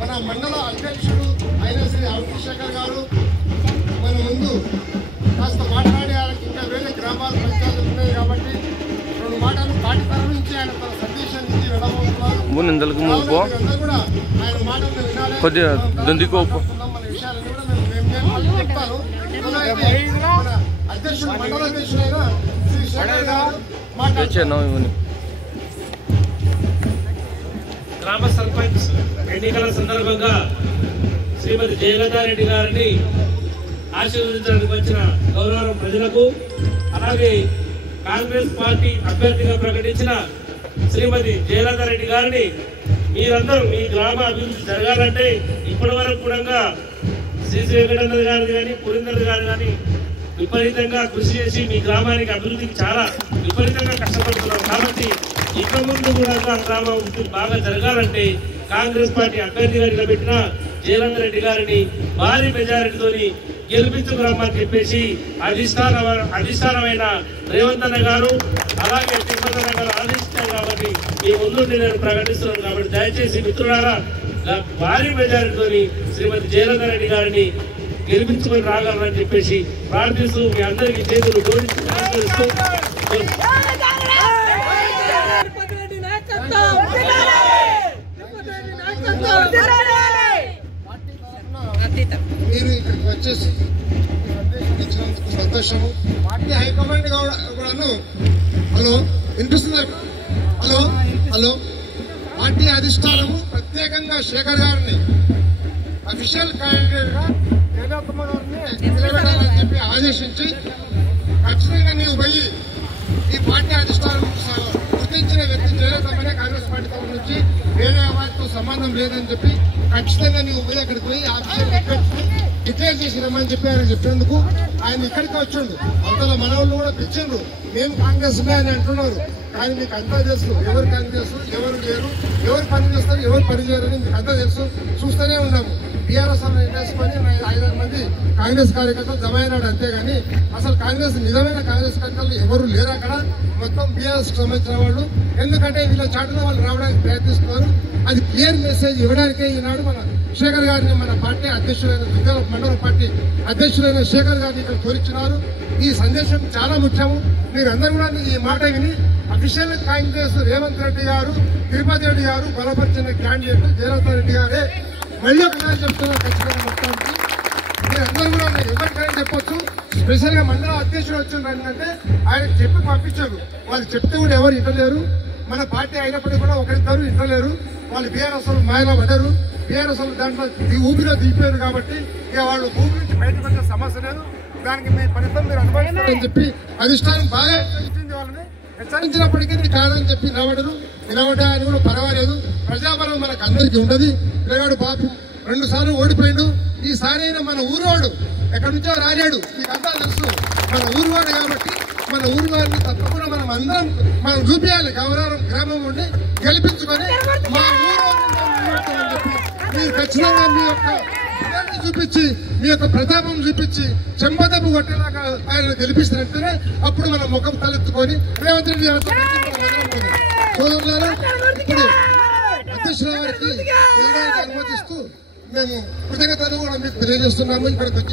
మన మండల అధ్యక్షుడు అయిన శ్రీ అభిషేకర్ గారు మన ముందు కాస్త మాట్లాడి ఆయనకి ఇంకా వేరే గ్రామాల పంచాయతీలు ఉన్నాయి కాబట్టి రెండు మాటలు పార్టీ తరఫు నుంచి ఆయన తన సందేశాన్ని ఇచ్చి వెళ్ళబోతున్నారు. కూడా ఆయన మాటలు వినాలి, మన విషయాలన్నీ కూడా నేను చెప్తాను. మన అధ్యక్షుడు మండల అధ్యక్షుడైన శ్రీ శేఖర్ గారు మాట్లాడుతున్నారు. గ్రామ సర్పంచ్ ఎన్నికల సందర్భంగా శ్రీమతి జయలతారెడ్డి గారిని ఆశీర్వదించడానికి వచ్చిన గౌరవ ప్రజలకు, అలాగే కాంగ్రెస్ పార్టీ అభ్యర్థిగా ప్రకటించిన శ్రీమతి జయలతారెడ్డి గారిని మీరందరూ మీ గ్రామ అభివృద్ధి జరగాలంటే ఇప్పటి వరకు కూడా శ్రీ వెంకటేశ్వర గారు కానీ పురీందర్ గారు కానీ విపరీతంగా కృషి చేసి మీ గ్రామానికి అభివృద్ధికి చాలా విపరీతంగా కష్టపడుతున్నారు. కాబట్టి ఇక ముందు కూడా గ్రామ అభివృద్ధి బాగా జరగాలంటే కాంగ్రెస్ పార్టీ అభ్యర్థిగా నిలబెట్టిన జయలలిత రెడ్డి గారిని భారీ మెజారిటీతో గెలిపించుకురమ్మని చెప్పేసి అధిష్టానమైన రేవంత్ అన్న గారు అలాగే తిరుపతి గారు ఆదేశించారు. కాబట్టి మీ ముందు నేను ప్రకటిస్తున్నాను. కాబట్టి దయచేసి మిత్రులారా భారీ మెజారిటీతో శ్రీమతి జయలలిత రెడ్డి గారిని గెలిపించుకొని రాగలరని చెప్పేసి ప్రార్థిస్తూ మీ అందరికీ చేతులు జోడించి నమస్కరిస్తూ మీరు ఇక్కడికి వచ్చేసి ఇచ్చినందుకు సంతోషము. పార్టీ హైకమాండ్ కూడాను హలో వినిపిస్తున్నారు. హలో పార్టీ అధిష్టానము ప్రత్యేకంగా శేఖర్ గారిని అఫీషియల్ క్యాండిడేట్ గా జయలలితమ్మ గారిని నిలబెట్టాలని చెప్పి ఆదేశించి ఖచ్చితంగా నీవు పోయి ఈ పార్టీ అధిష్టానం గుర్తించిన వ్యక్తి జయలలితమ్మనే కాంగ్రెస్ పార్టీ తరఫు నుంచి వేరే వాటితో సంబంధం లేదని చెప్పి ఖచ్చితంగా నీవు పోయి అక్కడికి పోయి ఆఫీసర్ డిక్లేర్ చేసి రమ్మని చెప్పి ఆయన చెప్పేందుకు ఆయన ఇక్కడికి వచ్చిండు. అవతల మనవాళ్ళు కూడా తెచ్చిండ్రు, మేము కాంగ్రెస్ అని అంటున్నారు. కానీ మీకు అంతా తెలుసు ఎవరు కాంగ్రెస్ ఎవరు లేరు, ఎవరు పని చేస్తారు ఎవరు పని చేయరని మీకు అంతా తెలుసు. చూస్తూనే ఉన్నాము. టీఆర్ఎస్ వేసుకొని 5-6 మంది కాంగ్రెస్ కార్యకర్తలు జమ అయినాడు. అంతేగాని అసలు కాంగ్రెస్ నిజమైన కాంగ్రెస్ కార్యకర్తలు ఎవరు లేరు అక్కడ. మొత్తం బీఆర్ఎస్ సంబంధించిన వాళ్ళు. ఎందుకంటే వీళ్ళ చాటున వాళ్ళు రావడానికి ప్రయత్నిస్తున్నారు. అది క్లియర్ మెసేజ్ ఇవ్వడానికే ఈనాడు మన శేఖర్ గారిని మన పార్టీ అధ్యక్షులైన మండల పార్టీ అధ్యక్షులైన శేఖర్ గారిని ఇక్కడ కోరించినారు. ఈ సందేశం చాలా ముఖ్యము. మీరందరూ కూడా ఈ మాట విని అఫీషియల్ కాంగ్రెస్ రేవంత్ రెడ్డి గారు, తిరుపతి రెడ్డి గారు బలపరిచిన క్యాండిడేట్ జయలలిత రెడ్డి గారే మళ్ళీ ఒకసారి చెప్తున్నారు. ఖచ్చితంగా మొత్తానికి మీరందరూ కూడా ఎవరికైనా చెప్పొచ్చు. స్పెషల్ గా మండల అధ్యక్షుడు వచ్చిండ్రు అంటే ఆయనకు చెప్పి పంపించారు. వాళ్ళు చెప్తే కూడా ఎవరు ఇంటలేరు. మన పార్టీ అయినప్పటికీ కూడా ఒకరిద్దరు ఇంటలేరు. వాళ్ళు బీఆర్ఎస్ మాయలో పడ్డారు. బీఆర్ఎస్ దాంట్లో ఊపిలో దిగిపోయారు. కాబట్టి ఇక వాళ్ళు ఊపి నుంచి బయటకు వచ్చే సమస్య లేదు. దానికి మీ ఫలితం మీరు అనుభవిస్తారని చెప్పి అధిష్టానం బాగా హెచ్చరించింది. వాళ్ళని హెచ్చరించినప్పటికీ కాదని చెప్పి నిలబడ్డా అని కూడా పర్వాలేదు. ప్రజాబలం మనకు అందరికీ ఉండదు. పిల్లగాడు బాబు 2 సార్లు ఓడిపోయాడు. ఈసారి అయినా మన ఊరోడు ఎక్కడి నుంచో రాలేడు. మీకు అంతా తెలుసు మన ఊరువాడు. కాబట్టి మన ఊరు వారిని తప్పకుండా మనం చూపించాలి. గౌరవం గ్రామం ఉండి గెలిపించుకొని మా ఊరు చెప్పి మీరు ఖచ్చితంగా మీ యొక్క చూపించి మీ యొక్క ప్రతాపం చూపించి చెంపదెబ్బు కొట్టేలాగా ఆయన గెలిపిస్తారంటేనే అప్పుడు మన ముఖం తలెత్తుకొని రేవంత్ రెడ్డి సోదరులారా ఇప్పుడు అధ్యక్షుల వారికి అనుమతిస్తూ మేము కృతజ్ఞతలు కూడా మీకు తెలియజేస్తున్నాము. ఇక్కడ